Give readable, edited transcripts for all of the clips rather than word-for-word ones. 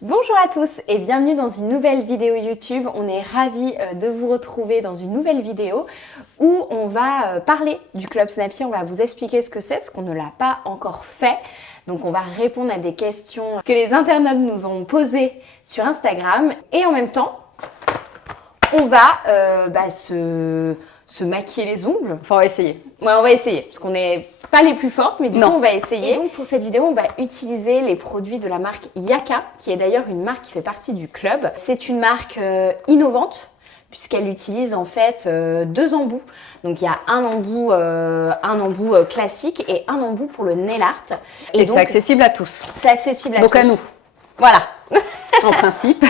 Bonjour à tous et bienvenue dans une nouvelle vidéo YouTube. On est ravis de vous retrouver dans une nouvelle vidéo où on va parler du Club Snappy. On va vous expliquer ce que c'est parce qu'on ne l'a pas encore fait. Donc on va répondre à des questions que les internautes nous ont posées sur Instagram. Et en même temps, on va se maquiller les ongles. Enfin, on va essayer. Ouais, on va essayer parce qu'on n'est pas les plus fortes, mais du coup, on va essayer. Et donc, pour cette vidéo, on va utiliser les produits de la marque Yaka, qui est d'ailleurs une marque qui fait partie du club. C'est une marque innovante, puisqu'elle utilise en fait deux embouts. Donc, il y a un embout classique et un embout pour le nail art. Et c'est accessible à tous. C'est accessible à tous. Donc, à nous. Voilà. En principe.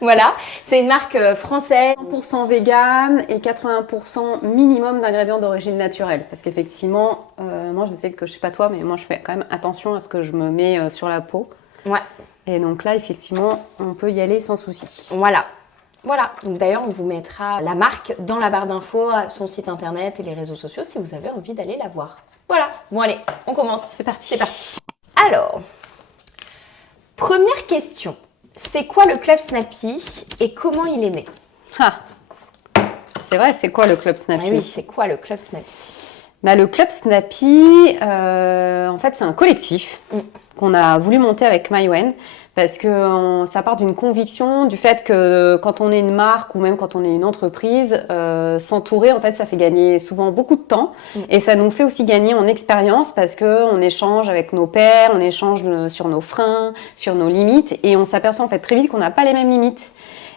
Voilà, c'est une marque française. 100% vegan et 80% minimum d'ingrédients d'origine naturelle. Parce qu'effectivement, moi je sais que je sais pas toi, mais moi je fais quand même attention à ce que je me mets sur la peau. Ouais. Et donc là, effectivement, on peut y aller sans souci. Voilà. Voilà, donc d'ailleurs on vous mettra la marque dans la barre d'infos, son site internet et les réseaux sociaux si vous avez envie d'aller la voir. Voilà, bon allez, on commence. C'est parti. C'est parti. Alors, première question. C'est quoi le Club Snappy et comment il est né? Ah, c'est vrai, c'est quoi le Club Snappy? Oui, c'est quoi le Club Snappy? Le Club Snappy, en fait, c'est un collectif qu'on a voulu monter avec Maïwen parce que ça part d'une conviction du fait que quand on est une marque ou même quand on est une entreprise, s'entourer, en fait, ça fait gagner souvent beaucoup de temps et ça nous fait aussi gagner en expérience parce qu'on échange avec nos pairs, on échange sur nos freins, sur nos limites et on s'aperçoit en fait très vite qu'on n'a pas les mêmes limites.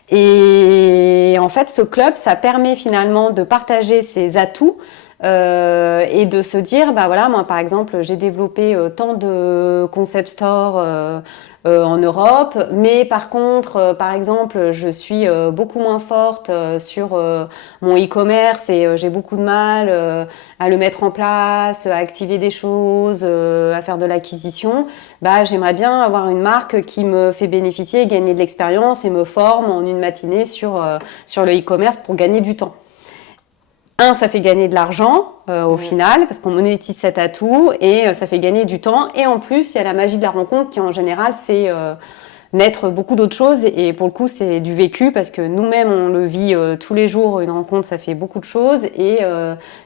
Et en fait, ce club, ça permet finalement de partager ses atouts et de se dire, bah voilà, moi par exemple, j'ai développé tant de concept stores en Europe, mais par contre, par exemple, je suis beaucoup moins forte sur mon e-commerce et j'ai beaucoup de mal à le mettre en place, à activer des choses, à faire de l'acquisition. Bah, j'aimerais bien avoir une marque qui me fait bénéficier et gagner de l'expérience et me forme en une matinée sur le e-commerce pour gagner du temps. Ça fait gagner de l'argent au final, parce qu'on monétise cet atout, et ça fait gagner du temps. Et en plus, il y a la magie de la rencontre qui, en général, fait naître beaucoup d'autres choses. Et pour le coup, c'est du vécu, parce que nous-mêmes, on le vit tous les jours. Une rencontre, ça fait beaucoup de choses. Et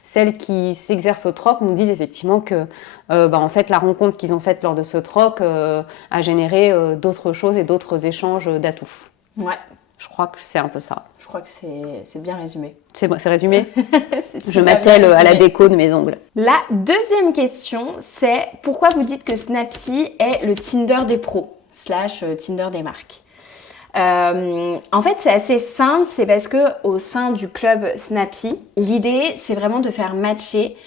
celles qui s'exercent au troc nous disent effectivement que en fait, la rencontre qu'ils ont faite lors de ce troc a généré d'autres choses et d'autres échanges d'atouts. Ouais. Je crois que c'est un peu ça. Je crois que c'est bien résumé. C'est résumé. Je m'attelle à la déco de mes ongles. La deuxième question, c'est pourquoi vous dites que Snappy est le Tinder des pros / Tinder des marques? En fait, c'est assez simple, c'est parce que au sein du club Snappy, l'idée, c'est vraiment de faire matcher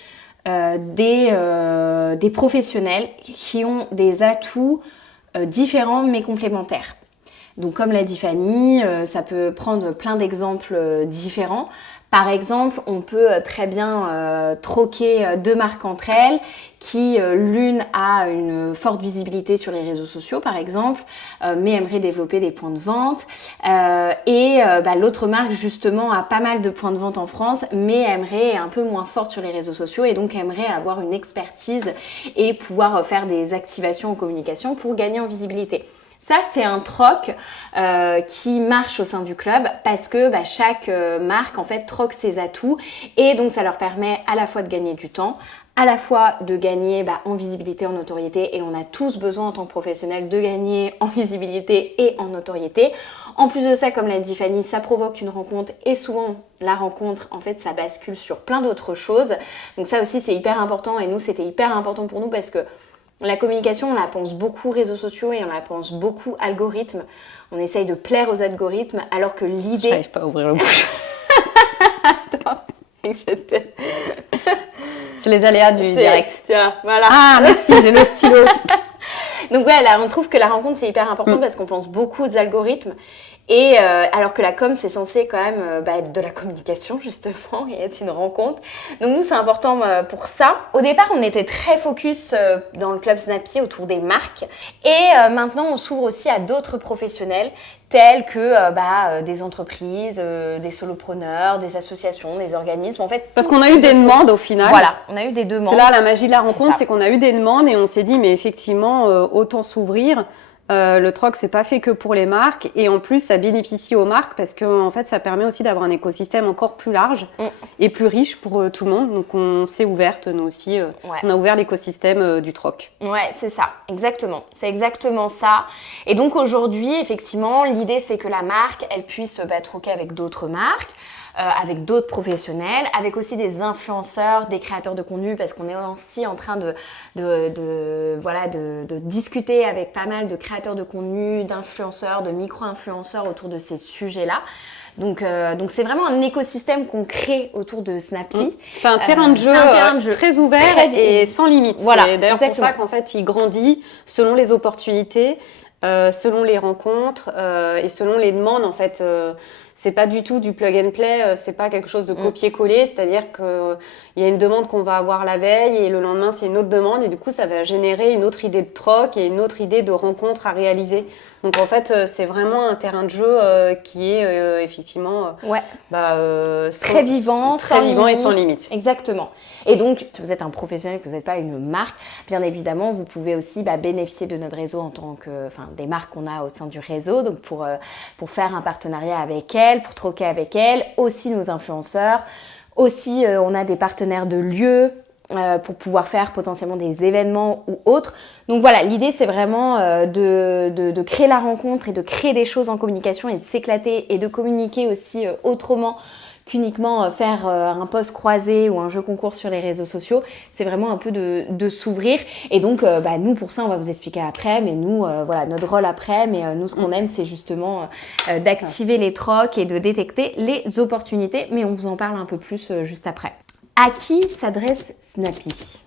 des professionnels qui ont des atouts différents mais complémentaires. Donc comme l'a dit Fanny, ça peut prendre plein d'exemples différents. Par exemple, on peut très bien troquer deux marques entre elles qui l'une a une forte visibilité sur les réseaux sociaux par exemple, mais aimerait développer des points de vente et l'autre marque justement a pas mal de points de vente en France mais aimerait un peu moins forte sur les réseaux sociaux et donc aimerait avoir une expertise et pouvoir faire des activations en communication pour gagner en visibilité. Ça, c'est un troc qui marche au sein du club parce que chaque marque, en fait, troque ses atouts et donc ça leur permet à la fois de gagner du temps, à la fois de gagner en visibilité, en notoriété et on a tous besoin en tant que professionnels de gagner en visibilité et en notoriété. En plus de ça, comme l'a dit Fanny, ça provoque une rencontre et souvent la rencontre, en fait, ça bascule sur plein d'autres choses. Donc ça aussi, c'est hyper important et nous, c'était hyper important pour nous parce que la communication, on la pense beaucoup réseaux sociaux et on la pense beaucoup algorithmes. On essaye de plaire aux algorithmes alors que l'idée... J'arrive pas à ouvrir le bouche. Attends, c'est les aléas du direct. Tiens, voilà. Ah, merci, j'ai le stylo. Donc ouais, là, on trouve que la rencontre, c'est hyper important parce qu'on pense beaucoup aux algorithmes. Et alors que la com, c'est censé quand même être de la communication justement et être une rencontre. Donc nous, c'est important pour ça. Au départ, on était très focus dans le club Snappy autour des marques. Et maintenant, on s'ouvre aussi à d'autres professionnels tels que des entreprises, des solopreneurs, des associations, des organismes. En fait, parce qu'on a eu des demandes au final. Voilà, on a eu des demandes. C'est là la magie de la rencontre, c'est qu'on a eu des demandes et on s'est dit mais effectivement, autant s'ouvrir. Le troc, c'est pas fait que pour les marques et en plus, ça bénéficie aux marques parce que en fait, ça permet aussi d'avoir un écosystème encore plus large et plus riche pour tout le monde. Donc, on s'est ouverte, nous aussi, on a ouvert l'écosystème du troc. Ouais, c'est ça, exactement. C'est exactement ça. Et donc aujourd'hui, effectivement, l'idée, c'est que la marque, elle puisse troquer avec d'autres marques. Avec d'autres professionnels, avec aussi des influenceurs, des créateurs de contenu, parce qu'on est aussi en train de discuter avec pas mal de créateurs de contenu, d'influenceurs, de micro-influenceurs autour de ces sujets-là. Donc c'est vraiment un écosystème qu'on crée autour de Snappy. C'est un terrain de jeu très ouvert et sans limite. Voilà, c'est d'ailleurs pour ça qu'en fait, il grandit selon les opportunités, selon les rencontres et selon les demandes en fait. C'est pas du tout du plug and play, c'est pas quelque chose de copier-coller, c'est-à-dire qu'il y a une demande qu'on va avoir la veille et le lendemain c'est une autre demande et du coup ça va générer une autre idée de troc et une autre idée de rencontre à réaliser. Donc en fait c'est vraiment un terrain de jeu qui est effectivement très vivant, et sans limite. Exactement. Et donc si vous êtes un professionnel, que vous n'êtes pas une marque, bien évidemment vous pouvez aussi bénéficier de notre réseau en tant que, des marques qu'on a au sein du réseau, donc pour faire un partenariat avec elles, pour troquer avec elles, aussi nos influenceurs, aussi on a des partenaires de lieux pour pouvoir faire potentiellement des événements ou autres. Donc voilà, l'idée c'est vraiment de créer la rencontre et de créer des choses en communication et de s'éclater et de communiquer aussi autrement qu'uniquement faire un post croisé ou un jeu concours sur les réseaux sociaux. C'est vraiment un peu de s'ouvrir. Et donc, nous, pour ça, on va vous expliquer après. Mais nous, notre rôle après. Mais nous, ce qu'on aime, c'est justement d'activer les trocs et de détecter les opportunités. Mais on vous en parle un peu plus juste après. À qui s'adresse Snappy ?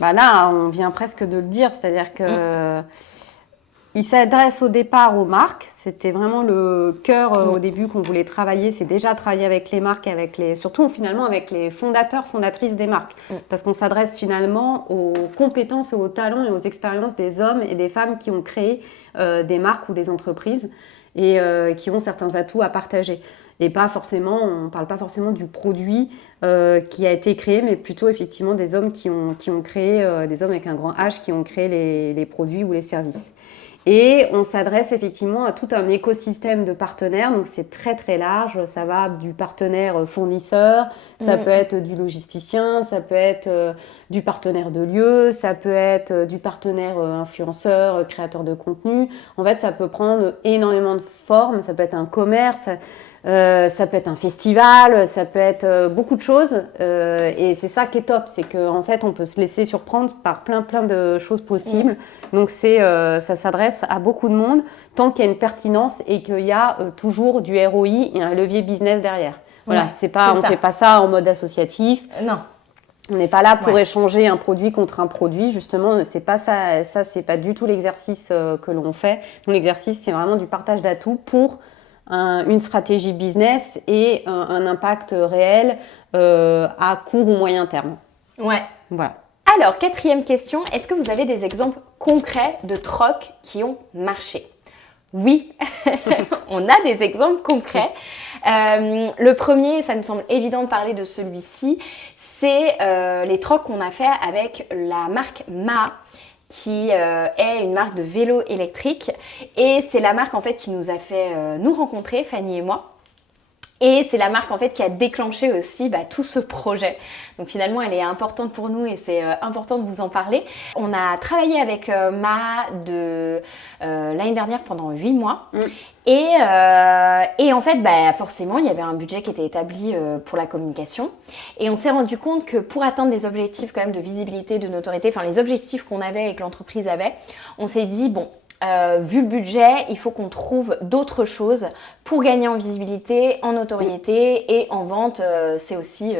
Là, on vient presque de le dire. C'est-à-dire que... Il s'adresse au départ aux marques. C'était vraiment le cœur au début qu'on voulait travailler. C'est déjà travailler avec les marques, surtout finalement avec les fondateurs, fondatrices des marques. Parce qu'on s'adresse finalement aux compétences et aux talents et aux expériences des hommes et des femmes qui ont créé des marques ou des entreprises et qui ont certains atouts à partager. Et pas forcément, on ne parle pas forcément du produit qui a été créé, mais plutôt effectivement des hommes qui ont créé, des hommes avec un grand H qui ont créé les produits ou les services. Et on s'adresse effectivement à tout un écosystème de partenaires, donc c'est très très large, ça va du partenaire fournisseur, ça peut être du logisticien, ça peut être du partenaire de lieu, ça peut être du partenaire influenceur, créateur de contenu. En fait, ça peut prendre énormément de formes, ça peut être un commerce, ça peut être un festival, ça peut être beaucoup de choses et c'est ça qui est top, c'est qu'en fait on peut se laisser surprendre par plein de choses possibles. Donc ça s'adresse à beaucoup de monde tant qu'il y a une pertinence et qu'il y a toujours du ROI et un levier business derrière. Voilà, on ne fait pas ça en mode associatif. Non. On n'est pas là pour échanger un produit contre un produit, justement, c'est pas ça, c'est pas du tout l'exercice que l'on fait. Donc l'exercice, c'est vraiment du partage d'atouts pour une stratégie business et un impact réel à court ou moyen terme. Ouais. Voilà. Alors, 4e question, est-ce que vous avez des exemples concrets de trocs qui ont marché ? Oui, on a des exemples concrets. Le premier, ça nous semble évident de parler de celui-ci, c'est les trocs qu'on a fait avec la marque Maa, qui est une marque de vélo électrique. Et c'est la marque en fait qui nous a fait nous rencontrer, Fanny et moi. Et c'est la marque en fait qui a déclenché aussi tout ce projet. Donc finalement, elle est importante pour nous et c'est important de vous en parler. On a travaillé avec Maa l'année dernière pendant 8 mois. Et en fait, forcément, il y avait un budget qui était établi pour la communication. Et on s'est rendu compte que pour atteindre des objectifs quand même de visibilité, de notoriété, enfin les objectifs qu'on avait et que l'entreprise avait, on s'est dit, vu le budget, il faut qu'on trouve d'autres choses pour gagner en visibilité, en notoriété et en vente. C'est aussi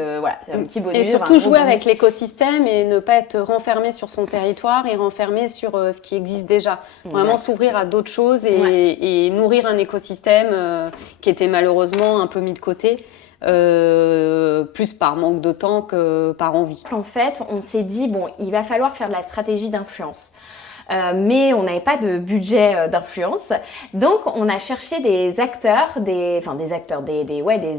c'est un petit bonus. Et surtout jouer avec l'écosystème et ne pas être renfermé sur son territoire et renfermé sur ce qui existe déjà. Vraiment s'ouvrir à d'autres choses et nourrir un écosystème qui était malheureusement un peu mis de côté. Plus par manque de temps que par envie. En fait, on s'est dit, il va falloir faire de la stratégie d'influence. Mais on n'avait pas de budget d'influence. Donc, on a cherché des acteurs, des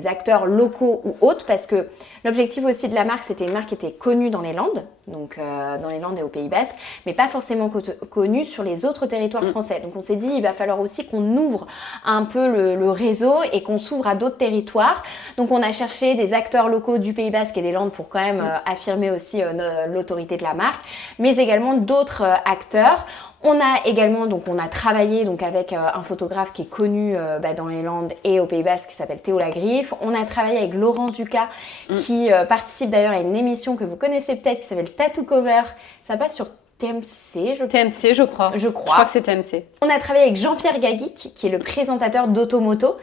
acteurs locaux ou autres, parce que L'objectif aussi de la marque, c'était une marque qui était connue dans les Landes, donc dans les Landes et au Pays Basque, mais pas forcément connue sur les autres territoires français. Donc on s'est dit, il va falloir aussi qu'on ouvre un peu le réseau et qu'on s'ouvre à d'autres territoires. Donc on a cherché des acteurs locaux du Pays Basque et des Landes pour quand même affirmer aussi l'autorité de la marque, mais également d'autres acteurs. On a également, donc on a travaillé donc avec un photographe qui est connu dans les Landes et au Pays Basque qui s'appelle Théo Lagriffe. On a travaillé avec Laurent Ducas qui participe d'ailleurs à une émission que vous connaissez peut-être qui s'appelle Tattoo Cover. Ça passe sur TMC, TMC, je crois. Je crois que c'est TMC. On a travaillé avec Jean-Pierre Gaguic qui est le présentateur d'Automoto.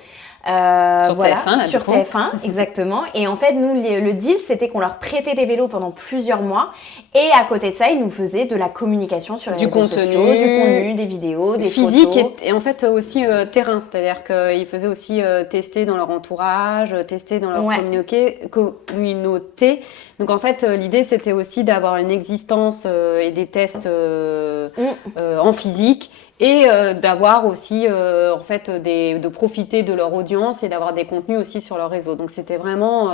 Sur TF1, là, sur TF1, exactement. Et en fait, nous, le deal, c'était qu'on leur prêtait des vélos pendant plusieurs mois. Et à côté de ça, ils nous faisaient de la communication sur les réseaux sociaux, du contenu, des vidéos, des physiques photos. Et en fait aussi terrain. C'est-à-dire qu'ils faisaient aussi tester dans leur entourage, tester dans leur communauté. Donc en fait, l'idée, c'était aussi d'avoir une existence et des tests en physique. Et d'avoir aussi, en fait, de profiter de leur audience et d'avoir des contenus aussi sur leur réseau. Donc, c'était vraiment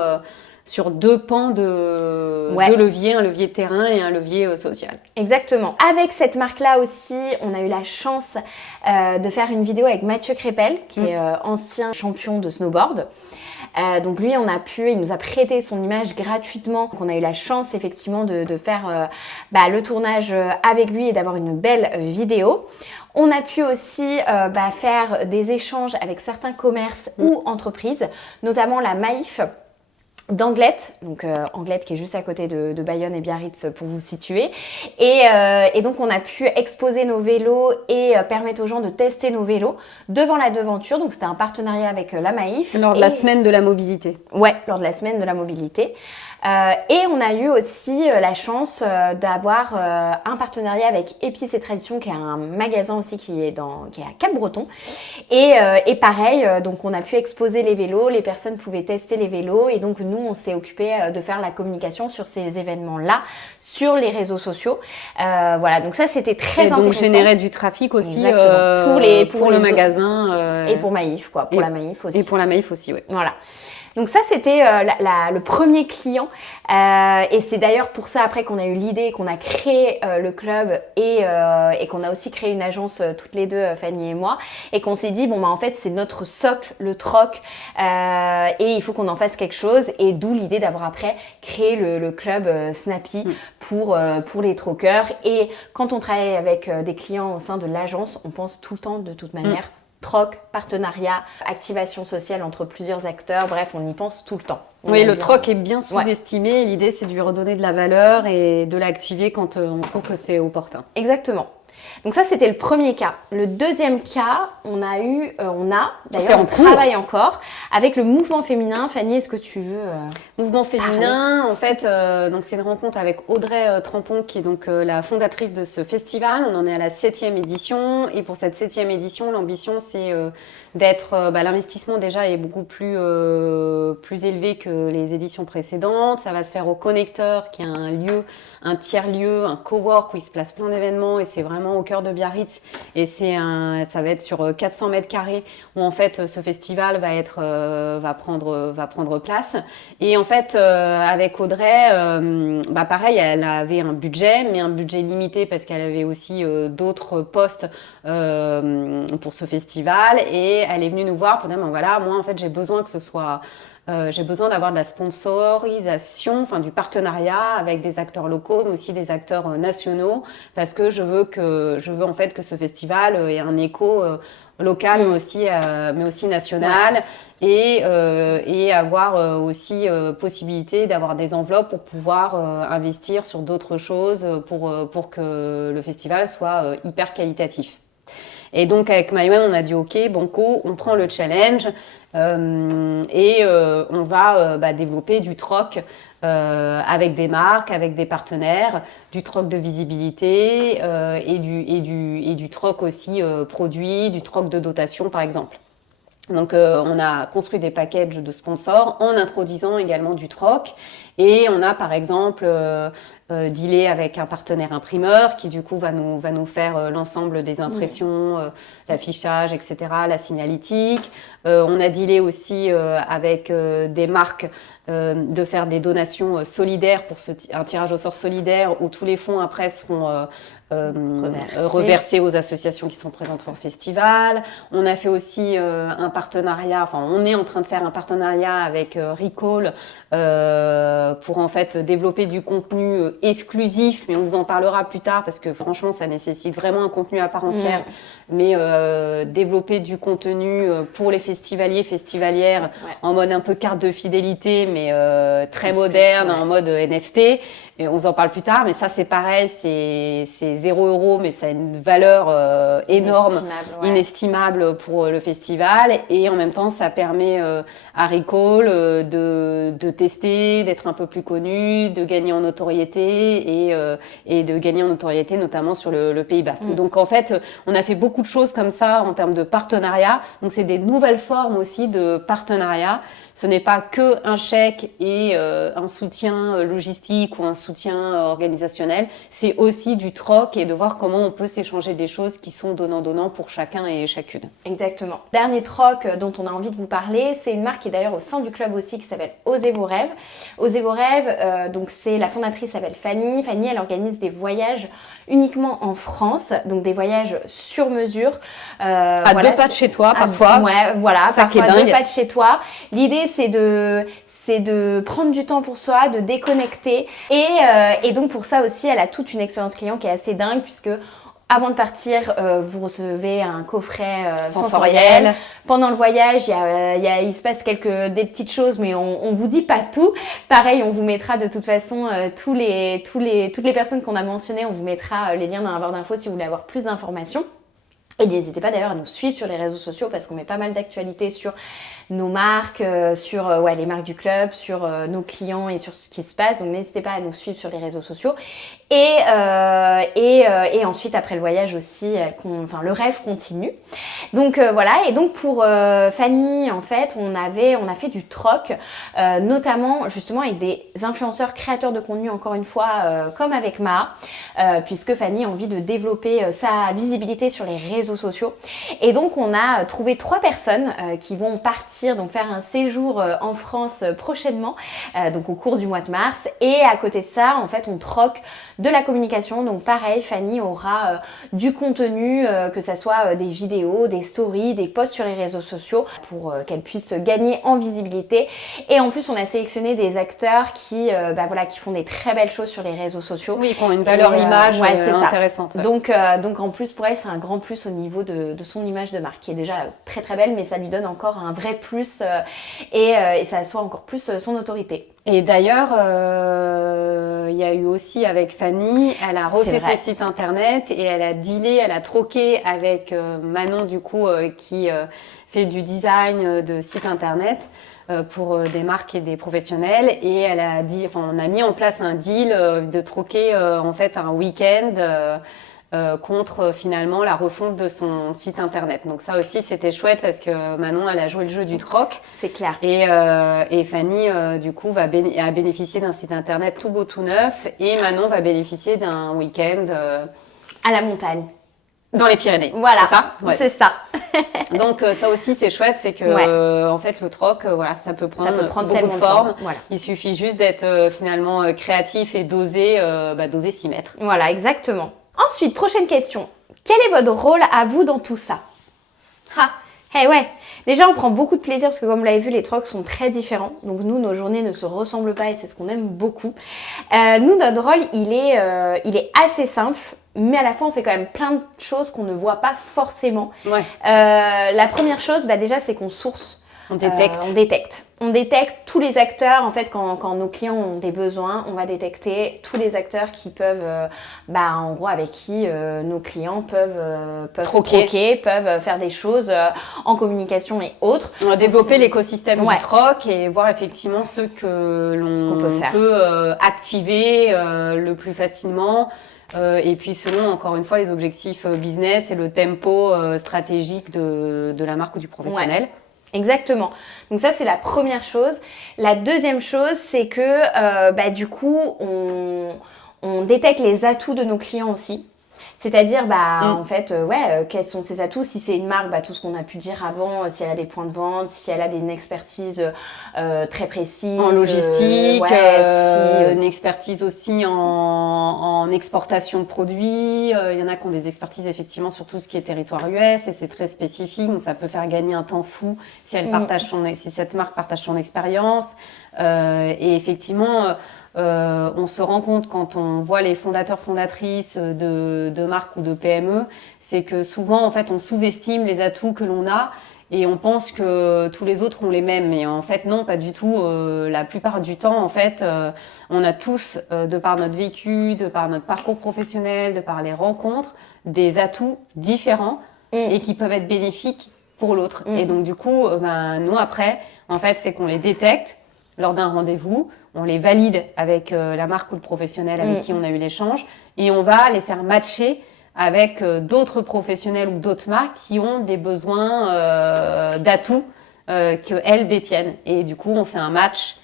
sur deux pans de levier, un levier terrain et un levier social. Exactement. Avec cette marque-là aussi, on a eu la chance de faire une vidéo avec Mathieu Crépel, qui est ancien champion de snowboard. Donc lui, il nous a prêté son image gratuitement. Donc on a eu la chance effectivement de faire le tournage avec lui et d'avoir une belle vidéo. On a pu aussi faire des échanges avec certains commerces ou entreprises, notamment la Maïf d'Anglette, donc Anglette qui est juste à côté de Bayonne et Biarritz pour vous situer. Et donc on a pu exposer nos vélos et permettre aux gens de tester nos vélos devant la devanture. Donc c'était un partenariat avec la Maïf. Lors de la semaine de la mobilité. Ouais, lors de la semaine de la mobilité. Et on a eu aussi la chance d'avoir un partenariat avec Épices et Traditions, qui est un magasin aussi qui est à Cap-Breton. Et pareil, donc on a pu exposer les vélos, les personnes pouvaient tester les vélos et donc nous on s'est occupé de faire la communication sur ces événements-là, sur les réseaux sociaux. Voilà, donc ça c'était très intéressant. Et donc générer du trafic aussi pour le magasin. Et pour Maïf, quoi, pour la Maïf aussi. Et pour la Maïf aussi, oui. Voilà. Donc ça, c'était le premier client et c'est d'ailleurs pour ça après qu'on a eu l'idée, qu'on a créé le club et qu'on a aussi créé une agence toutes les deux, Fanny et moi, et qu'on s'est dit, en fait, c'est notre socle, le troc, et il faut qu'on en fasse quelque chose, et d'où l'idée d'avoir après créé le club Snappy pour les troqueurs. Et quand on travaille avec des clients au sein de l'agence, on pense tout le temps de toute manière troc, partenariat, activation sociale entre plusieurs acteurs, bref, on y pense tout le temps. Oui, le troc est bien sous-estimé. L'idée, c'est de lui redonner de la valeur et de l'activer quand on trouve que c'est opportun. Exactement. Donc ça, c'était le premier cas. Le deuxième cas, on travaille encore avec le mouvement féminin. Fanny, est-ce que tu veux Mouvement féminin, en fait, donc c'est une rencontre avec Audrey Trampon, qui est donc la fondatrice de ce festival. On en est à la 7e édition. Et pour cette 7e édition, l'ambition, c'est d'être... l'investissement déjà est beaucoup plus élevé que les éditions précédentes. Ça va se faire au Connecteur, qui est un tiers-lieu, un cowork où il se place plein d'événements et c'est vraiment au cœur de Biarritz. Et ça va être sur 400 mètres carrés où en fait ce festival va prendre place. Et en fait, avec Audrey, pareil, elle avait un budget, mais un budget limité parce qu'elle avait aussi d'autres postes pour ce festival. Et elle est venue nous voir pour dire, voilà, moi en fait j'ai besoin que ce soit... j'ai besoin d'avoir de la sponsorisation, enfin du partenariat avec des acteurs locaux, mais aussi des acteurs nationaux, parce que je veux en fait que ce festival ait un écho local, mais aussi national, et avoir aussi possibilité d'avoir des enveloppes pour pouvoir investir sur d'autres choses pour que le festival soit hyper qualitatif. Et donc avec MyOne, on a dit ok, banco, on prend le challenge et on va développer du troc avec des marques, avec des partenaires, du troc de visibilité et du troc aussi produit, du troc de dotation par exemple. Donc on a construit des packages de sponsors en introduisant également du troc et on a par exemple dealé avec un partenaire imprimeur qui du coup va nous faire l'ensemble des impressions, l'affichage, etc., la signalétique. On a dealé aussi avec des marques de faire des donations solidaires pour un tirage au sort solidaire où tous les fonds après seront reversés aux associations qui sont présentes au festival. On a fait aussi un partenariat, enfin on est en train de faire un partenariat avec Recall pour en fait développer du contenu exclusif, mais on vous en parlera plus tard parce que franchement ça nécessite vraiment un contenu à part entière, mais développer du contenu pour les festivaliers, festivalières en mode un peu carte de fidélité, mais très moderne, en mode NFT. Et on vous en parle plus tard, mais ça c'est pareil, c'est 0 €, mais ça a une valeur énorme, inestimable pour le festival. Et en même temps, ça permet à Recall de tester, d'être un peu plus connu, de gagner en notoriété et de gagner en notoriété notamment sur le Pays Basque. Donc en fait, on a fait beaucoup de choses comme ça en termes de partenariat. Donc c'est des nouvelles formes aussi de partenariat. Ce n'est pas que un chèque et un soutien logistique ou un soutien organisationnel. C'est aussi du troc et de voir comment on peut s'échanger des choses qui sont donnant-donnant pour chacun et chacune. Exactement. Dernier troc dont on a envie de vous parler, c'est une marque qui est d'ailleurs au sein du club aussi qui s'appelle Osez vos rêves. Osez vos rêves, donc c'est la fondatrice s'appelle Fanny. Fanny, elle organise des voyages uniquement en France, donc des voyages sur mesure. À voilà, 2 pas de chez toi, parfois. Ouais, voilà, ça parfois 2 pas de chez toi. L'idée, c'est de prendre du temps pour soi, de déconnecter. Et donc pour ça aussi, elle a toute une expérience client qui est assez dingue puisque avant de partir, vous recevez un coffret sensoriel. Pendant le voyage, il se passe des petites choses, mais on vous dit pas tout. Pareil, on vous mettra de toute façon toutes les personnes qu'on a mentionnées, on vous mettra les liens dans la barre d'infos si vous voulez avoir plus d'informations. Et n'hésitez pas d'ailleurs à nous suivre sur les réseaux sociaux parce qu'on met pas mal d'actualités sur nos marques, sur les marques du club, sur nos clients et sur ce qui se passe. Donc n'hésitez pas à nous suivre sur les réseaux sociaux. Et ensuite, après le voyage aussi, le rêve continue. Donc voilà. Et donc pour Fanny, en fait, on a fait du troc, notamment justement avec des influenceurs créateurs de contenu, encore une fois, comme avec Ma, puisque Fanny a envie de développer sa visibilité sur les réseaux sociaux. Et donc on a trouvé 3 personnes qui vont partir, donc faire un séjour en France prochainement, donc au cours du mois de mars. Et à côté de ça, en fait, on troque de la communication. Donc pareil, Fanny aura du contenu, que ça soit des vidéos, des stories, des posts sur les réseaux sociaux pour qu'elle puisse gagner en visibilité. Et en plus, on a sélectionné des acteurs qui font des très belles choses sur les réseaux sociaux. Oui, qui ont une valeur image intéressante. Ouais. Donc en plus, pour elle, c'est un grand plus au niveau de son image de marque, qui est déjà très très belle, mais ça lui donne encore un vrai plus et ça assoit encore plus son autorité. Et d'ailleurs, il y a eu aussi avec Fanny, elle a refait son site internet et elle a troqué avec Manon du coup qui fait du design de site internet pour des marques et des professionnels. Et on a mis en place un deal de troquer en fait un week-end contre finalement la refonte de son site internet. Donc ça aussi c'était chouette parce que Manon elle a joué le jeu du troc. C'est clair. Et Fanny du coup a bénéficié d'un site internet tout beau tout neuf et Manon va bénéficier d'un week-end à la montagne. Dans les Pyrénées. Voilà, c'est ça. Ouais. C'est ça. Donc ça aussi c'est chouette, c'est que en fait le troc, ça peut prendre beaucoup de formes. Voilà. Il suffit juste d'être finalement créatif et d'oser s'y mettre. Voilà, exactement. Ensuite, prochaine question. Quel est votre rôle à vous dans tout ça? Déjà, on prend beaucoup de plaisir parce que comme vous l'avez vu, les trocs sont très différents. Donc nous, nos journées ne se ressemblent pas et c'est ce qu'on aime beaucoup. Nous, notre rôle, il est assez simple. Mais à la fois, on fait quand même plein de choses qu'on ne voit pas forcément. Ouais. La première chose, déjà, c'est qu'on source. On détecte. On détecte tous les acteurs. En fait, quand nos clients ont des besoins, on va détecter tous les acteurs qui peuvent, en gros, avec qui nos clients peuvent troquer, peuvent faire des choses en communication et autres. On va développer l'écosystème du troc et voir effectivement ce qu'on peut activer le plus facilement. Et puis selon, encore une fois, les objectifs business et le tempo stratégique de la marque ou du professionnel. Ouais. Exactement. Donc ça, c'est la première chose. La deuxième chose, c'est que du coup, on détecte les atouts de nos clients aussi. C'est-à-dire, en fait, quels sont ses atouts? Si c'est une marque, tout ce qu'on a pu dire avant, si elle a des points de vente, si elle a une expertise très précise. En logistique, une expertise aussi en exportation de produits. Il y en a qui ont des expertises effectivement sur tout ce qui est territoire US et c'est très spécifique. Donc ça peut faire gagner un temps fou si si cette marque partage son expérience. Et effectivement... on se rend compte quand on voit les fondateurs, fondatrices de marques ou de PME, c'est que souvent, en fait, on sous-estime les atouts que l'on a et on pense que tous les autres ont les mêmes. Mais en fait, non, pas du tout. La plupart du temps, en fait, on a tous, de par notre vécu, de par notre parcours professionnel, de par les rencontres, des atouts différents et qui peuvent être bénéfiques pour l'autre. Et donc, du coup, nous, après, en fait, c'est qu'on les détecte lors d'un rendez-vous. On les valide avec la marque ou le professionnel avec qui on a eu l'échange et on va les faire matcher avec d'autres professionnels ou d'autres marques qui ont des besoins d'atouts qu'elles détiennent. Et du coup, on fait un match.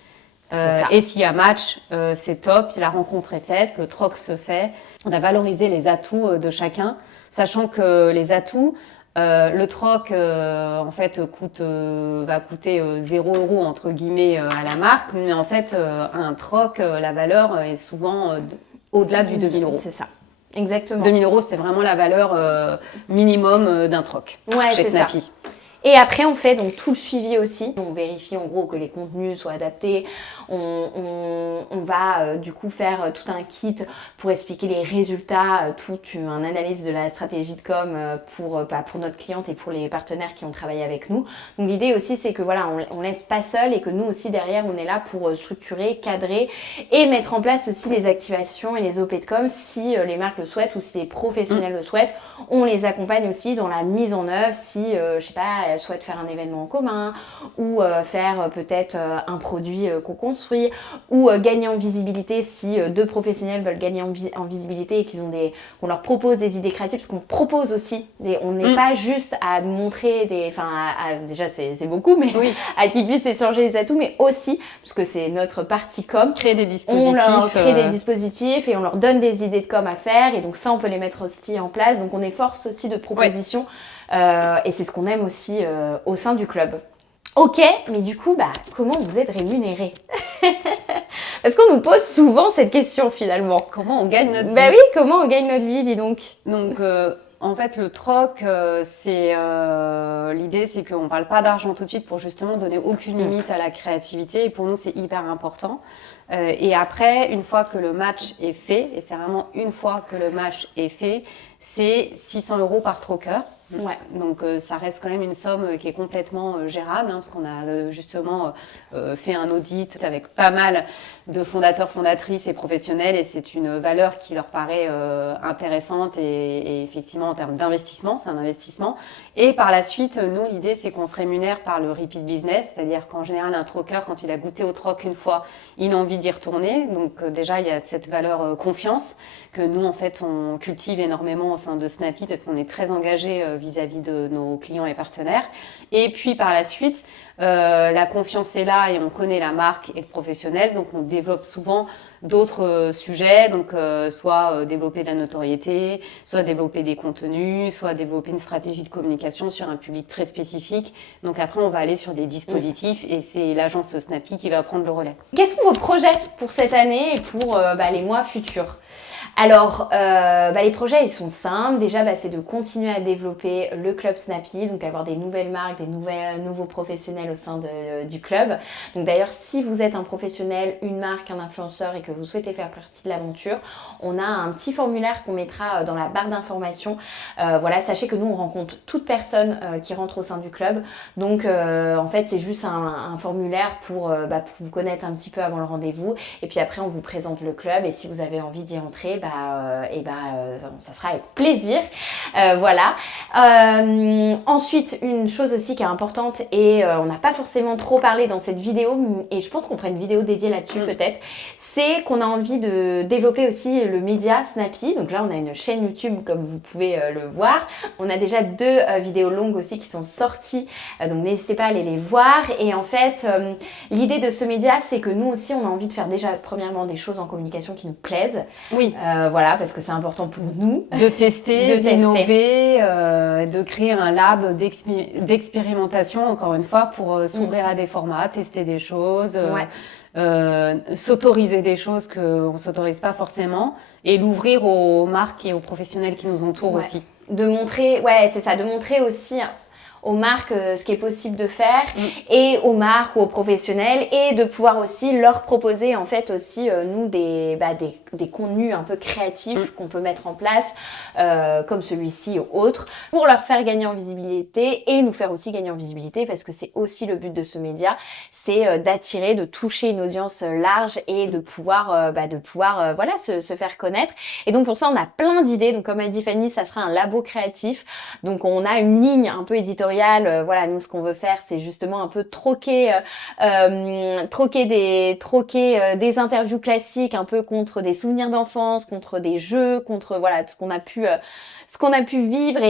Et s'il y a match, c'est top, la rencontre est faite, le troc se fait. On a valorisé les atouts de chacun, sachant que les atouts, le troc en fait va coûter 0 € entre guillemets à la marque, mais en fait un troc, la valeur est souvent au-delà du 2000 €. C'est ça, exactement. 2000 € c'est vraiment la valeur minimum d'un troc chez Snappy. Ça. Et après, on fait donc tout le suivi aussi. On vérifie en gros que les contenus soient adaptés. On va du coup faire tout un kit pour expliquer les résultats, toute une analyse de la stratégie de com pour notre cliente et pour les partenaires qui ont travaillé avec nous. Donc l'idée aussi, c'est que voilà, on laisse pas seul et que nous aussi derrière, on est là pour structurer, cadrer et mettre en place aussi les activations et les OP de com si les marques le souhaitent ou si les professionnels le souhaitent. On les accompagne aussi dans la mise en œuvre si, je sais pas, elles souhaitent faire un événement en commun ou faire peut-être un produit qu'on construit ou gagner en visibilité si deux professionnels veulent gagner en visibilité et qu'on leur propose des idées créatives parce qu'on propose aussi, on n'est pas juste à montrer déjà c'est beaucoup mais à qu'ils puissent échanger les atouts mais aussi, parce que c'est notre partie com, créer des dispositifs. On leur crée des dispositifs et on leur donne des idées de com à faire et donc ça on peut les mettre aussi en place, donc on est force aussi de propositions. Et c'est ce qu'on aime aussi au sein du club. Ok, mais du coup, comment vous êtes rémunéré? Parce qu'on nous pose souvent cette question finalement. Comment on gagne notre vie? Oui, comment on gagne notre vie, dis donc. Donc, en fait, le troc, l'idée, c'est qu'on ne parle pas d'argent tout de suite pour justement donner aucune limite à la créativité. Et pour nous, c'est hyper important. Et après, une fois que le match est fait, et c'est vraiment une fois que le match est fait, c'est 600 € par troqueur. Ouais. Donc ça reste quand même une somme qui est complètement gérable, parce qu'on a justement fait un audit avec pas mal de fondateurs, fondatrices et professionnels et c'est une valeur qui leur paraît intéressante et effectivement en termes d'investissement, c'est un investissement. Et par la suite, nous, l'idée c'est qu'on se rémunère par le repeat business, c'est-à-dire qu'en général un troqueur, quand il a goûté au troc une fois, il a envie d'y retourner. Donc déjà, il y a cette valeur confiance que nous, en fait, on cultive énormément au sein de Snappy parce qu'on est très engagé vis-à-vis de nos clients et partenaires. Et puis par la suite, la confiance est là et on connaît la marque et le professionnel, donc on développe souvent d'autres sujets, donc soit développer de la notoriété, soit développer des contenus, soit développer une stratégie de communication sur un public très spécifique. Donc après, on va aller sur des dispositifs et c'est l'agence Snappy qui va prendre le relais. Quels sont vos projets pour cette année et pour les mois futurs ? Alors, les projets, ils sont simples. Déjà, c'est de continuer à développer le club Snappy, donc avoir des nouvelles marques, nouveaux professionnels au sein du club. Donc d'ailleurs, si vous êtes un professionnel, une marque, un influenceur et que vous souhaitez faire partie de l'aventure, on a un petit formulaire qu'on mettra dans la barre d'informations. Sachez que nous, on rencontre toute personne qui rentre au sein du club. Donc, en fait, c'est juste un formulaire pour vous connaître un petit peu avant le rendez-vous. Et puis après, on vous présente le club. Et si vous avez envie d'y entrer, ça sera avec plaisir. Ensuite, une chose aussi qui est importante et on n'a pas forcément trop parlé dans cette vidéo et je pense qu'on fera une vidéo dédiée là-dessus peut-être, c'est fait qu'on a envie de développer aussi le média Snappy. Donc là, on a une chaîne YouTube, comme vous pouvez le voir. On a déjà 2 vidéos longues aussi qui sont sorties, donc n'hésitez pas à aller les voir. Et en fait, l'idée de ce média, c'est que nous aussi, on a envie de faire déjà, premièrement, des choses en communication qui nous plaisent. Oui. Voilà, parce que c'est important pour nous. De tester, d'innover, de créer un lab d'expérimentation, encore une fois, pour s'ouvrir à des formats, tester des choses, s'autoriser des choses qu'on ne s'autorise pas forcément, et l'ouvrir aux marques et aux professionnels qui nous entourent aussi. De montrer, c'est ça, de montrer aussi aux marques ce qui est possible de faire et aux marques ou aux professionnels, et de pouvoir aussi leur proposer en fait aussi nous des contenus un peu créatifs qu'on peut mettre en place comme celui-ci ou autre, pour leur faire gagner en visibilité et nous faire aussi gagner en visibilité, parce que c'est aussi le but de ce média, c'est d'attirer, de toucher une audience large et de pouvoir voilà, se faire connaître. Et donc pour ça on a plein d'idées. Donc comme a dit Fanny, ça sera un labo créatif, donc on a une ligne un peu éditoriale. Voilà, nous ce qu'on veut faire, c'est justement un peu troquer des interviews classiques un peu contre des souvenirs d'enfance, contre des jeux, contre voilà ce qu'on a pu vivre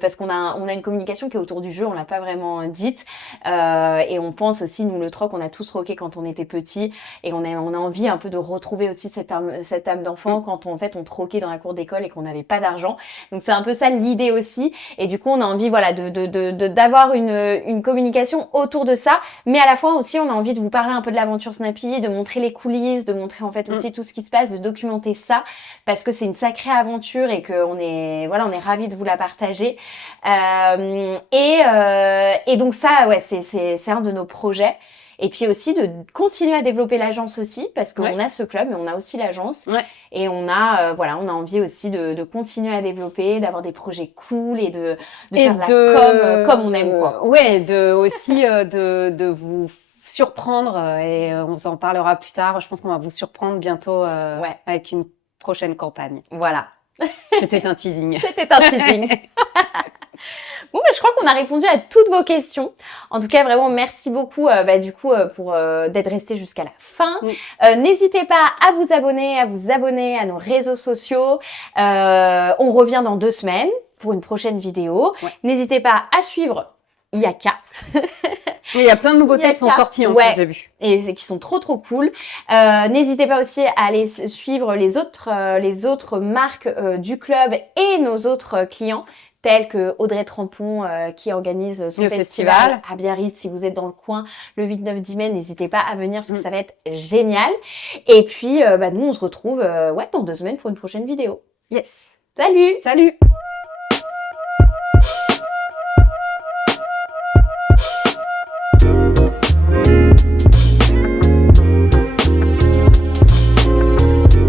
parce qu'on a une communication qui est autour du jeu, on l'a pas vraiment dite, et on pense aussi, nous le troc, on a tous troqué quand on était petit, et on a envie un peu de retrouver aussi cette âme d'enfant quand on troquait dans la cour d'école et qu'on n'avait pas d'argent. Donc c'est un peu ça l'idée aussi, et du coup on a envie voilà d'avoir une communication autour de ça, mais à la fois aussi on a envie de vous parler un peu de l'aventure Snappy, de montrer les coulisses, de montrer en fait aussi tout ce qui se passe, de documenter ça, parce que c'est une sacrée aventure et qu'on est ravis de vous la partager. Et donc ça, c'est un de nos projets. Et puis aussi de continuer à développer l'agence aussi, parce qu'on a ce club, mais on a aussi l'agence. Et on a envie aussi de continuer à développer, d'avoir des projets cool et de faire de la com on aime, quoi. Ouais, de vous surprendre, et on s'en parlera plus tard. Je pense qu'on va vous surprendre bientôt avec une prochaine campagne. Voilà. C'était un teasing. C'était un teasing. Bon, je crois qu'on a répondu à toutes vos questions. En tout cas, vraiment, merci beaucoup pour d'être resté jusqu'à la fin. N'hésitez pas à vous abonner à nos réseaux sociaux. On revient dans 2 semaines pour une prochaine vidéo. N'hésitez pas à suivre Yaka. Il y a plein de nouveautés qui sont sorties en plus, j'ai vu. Et qui sont trop cool. N'hésitez pas aussi à aller suivre les autres marques du club et nos autres clients, tels que Audrey Trampon qui organise son festival à Biarritz. Si vous êtes dans le coin le 8, 9, 10 mai, n'hésitez pas à venir parce que ça va être génial. Et puis nous on se retrouve dans 2 semaines pour une prochaine vidéo. Yes. Salut. Salut.